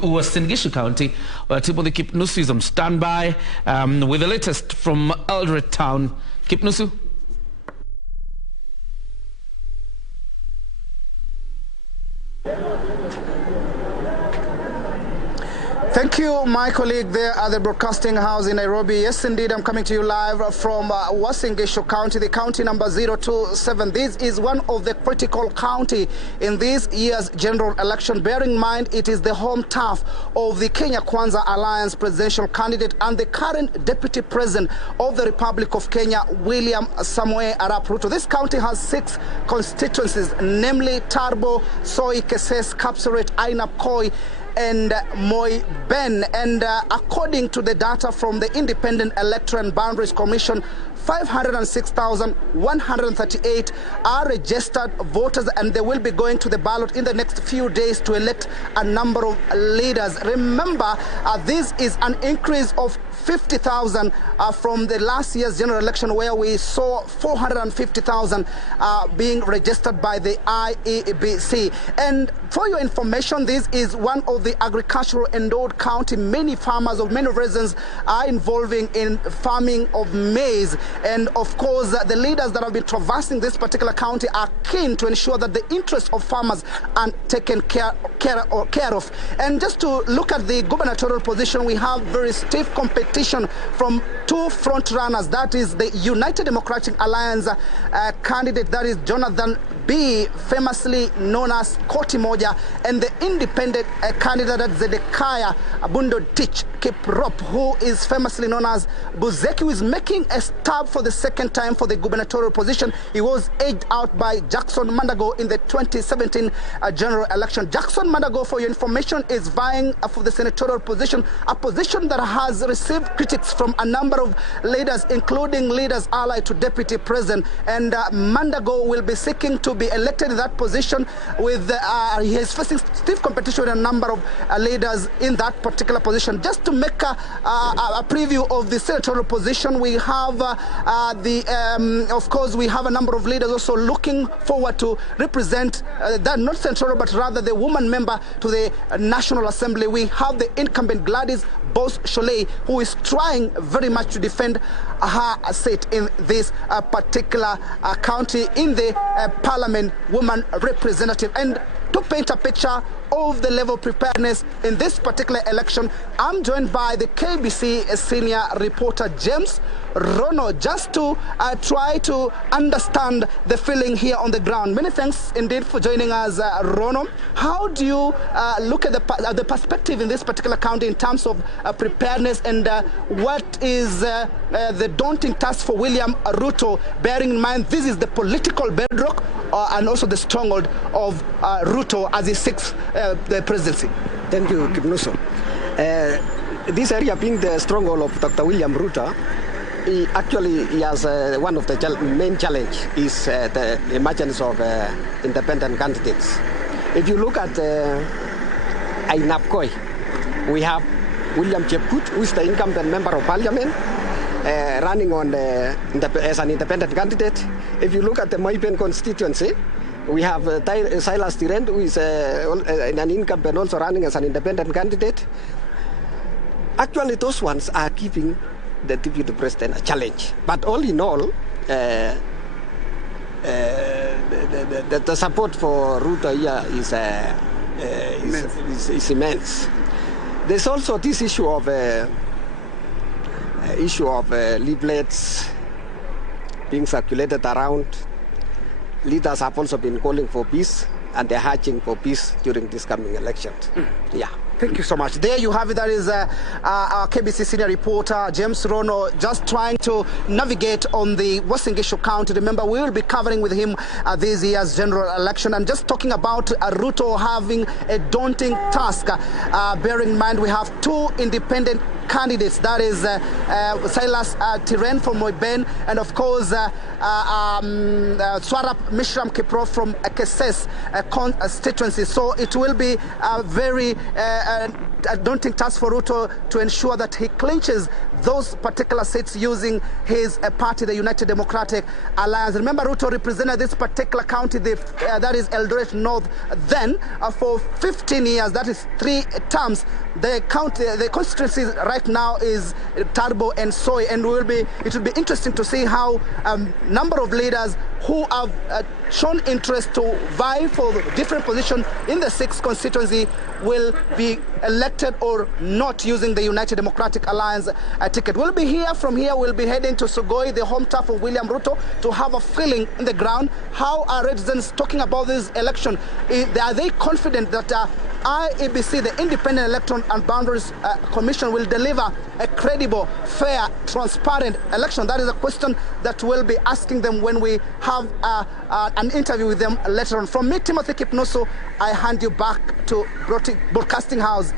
to Uasin Gishu County, where Timothy Kipnusu is on standby with the latest from Eldoret Town. Kipnusu. Thank you, my colleague there at the Broadcasting House in Nairobi. Yes, indeed, I'm coming to you live from Uasin Gishu County, the county number 027. This is one of the critical county in this year's general election. Bear in mind, it is the home turf of the Kenya Kwanza Alliance presidential candidate and the current deputy president of the Republic of Kenya, William Samoei Arap Ruto. This county has 6 constituencies, namely Tarbo, Soi, Keses, Kapseret, Ainab Koi, and Moi Ben. And according to the data from the Independent Electoral and Boundaries Commission, 506,138 are registered voters, and they will be going to the ballot in the next few days to elect a number of leaders. Remember, this is an increase of 50,000 from the last year's general election, where we saw 450,000 being registered by the IEBC. And for your information, this is one of the agricultural endowed county. Many farmers of many reasons are involving in farming of maize. And of course, the leaders that have been traversing this particular county are keen to ensure that the interests of farmers are taken care of. And just to look at the gubernatorial position, we have very stiff competition from 2 front runners. That is the United Democratic Alliance candidate, that is Jonathan B, famously known as Koti Moja, and the independent candidate, that's Zedekiah Bundo Tich Kiprop, who is famously known as Buzeki, who is making a stab for the second time for the gubernatorial position. He was edged out by Jackson Mandago in the 2017 general election. Jackson Mandago, for your information, is vying for the senatorial position, a position that has received critics from a number of leaders, including leaders allied to deputy president. And Mandago will be seeking to be elected in that position with he is facing stiff competition with a number of leaders in that particular position. Just to make a preview of the senatorial position, we have of course, we have a number of leaders also looking forward to represent that, not senatorial, but rather the woman member to the National Assembly. We have the incumbent Gladys Boss Sholei, who is trying very much to defend her seat in this particular county in the Parliament woman representative. And to paint a picture of the level of preparedness in this particular election, I'm joined by the KBC senior reporter James Rono, just to try to understand the feeling here on the ground. Many thanks indeed for joining us, Rono. How do you look at the perspective in this particular county in terms of preparedness, and what is the daunting task for William Ruto, bearing in mind this is the political bedrock and also the stronghold of Ruto as he seeks the presidency? Thank you, Kipnusu. This area being the stronghold of Dr. William Ruto, he has one of the main challenge is the emergence of independent candidates. If you look at Ainab Koi, we have William Chepkut, who is the incumbent member of parliament, running on as an independent candidate. If you look at the Moi Ben constituency, we have Silas Tirend, who is an incumbent, also running as an independent candidate. Actually, those ones are giving the deputy president a challenge. But all in all, the support for Ruto here is immense. There's also this issue of leaflets being circulated around. Leaders have also been calling for peace, and they're hatching for peace during this coming elections. Yeah. Thank you so much. There you have it. That is our KBC senior reporter, James Rono, just trying to navigate on the Uasin Gishu County. Remember, we will be covering with him this year's general election. And just talking about Ruto having a daunting task, bearing in mind we have 2 independent candidates, that is Silas Tirend from Moi Ben, and of course Swarap Mishram Kipro from Keses constituency. So it will be a very daunting task for Ruto to ensure that he clinches those particular seats using his party, the United Democratic Alliance. Remember, Ruto represented this particular county, that is Eldoret North, then for 15 years, that is 3 terms. The constituency right now is Turbo and Soy, and it will be interesting to see how number of leaders who have shown interest to vie for different positions in the 6th constituency will be elected or not using the United Democratic Alliance ticket. We'll be here. From here, we'll be heading to Sugoi, the home turf of William Ruto, to have a feeling in the ground. How are residents talking about this election? Are they confident that IEBC, the Independent Electoral and Boundaries Commission, will deliver a credible, fair, transparent election? That is a question that we'll be asking them when we have an interview with them later on. From me, Timothy Kipnusu, I hand you back to Broadcasting House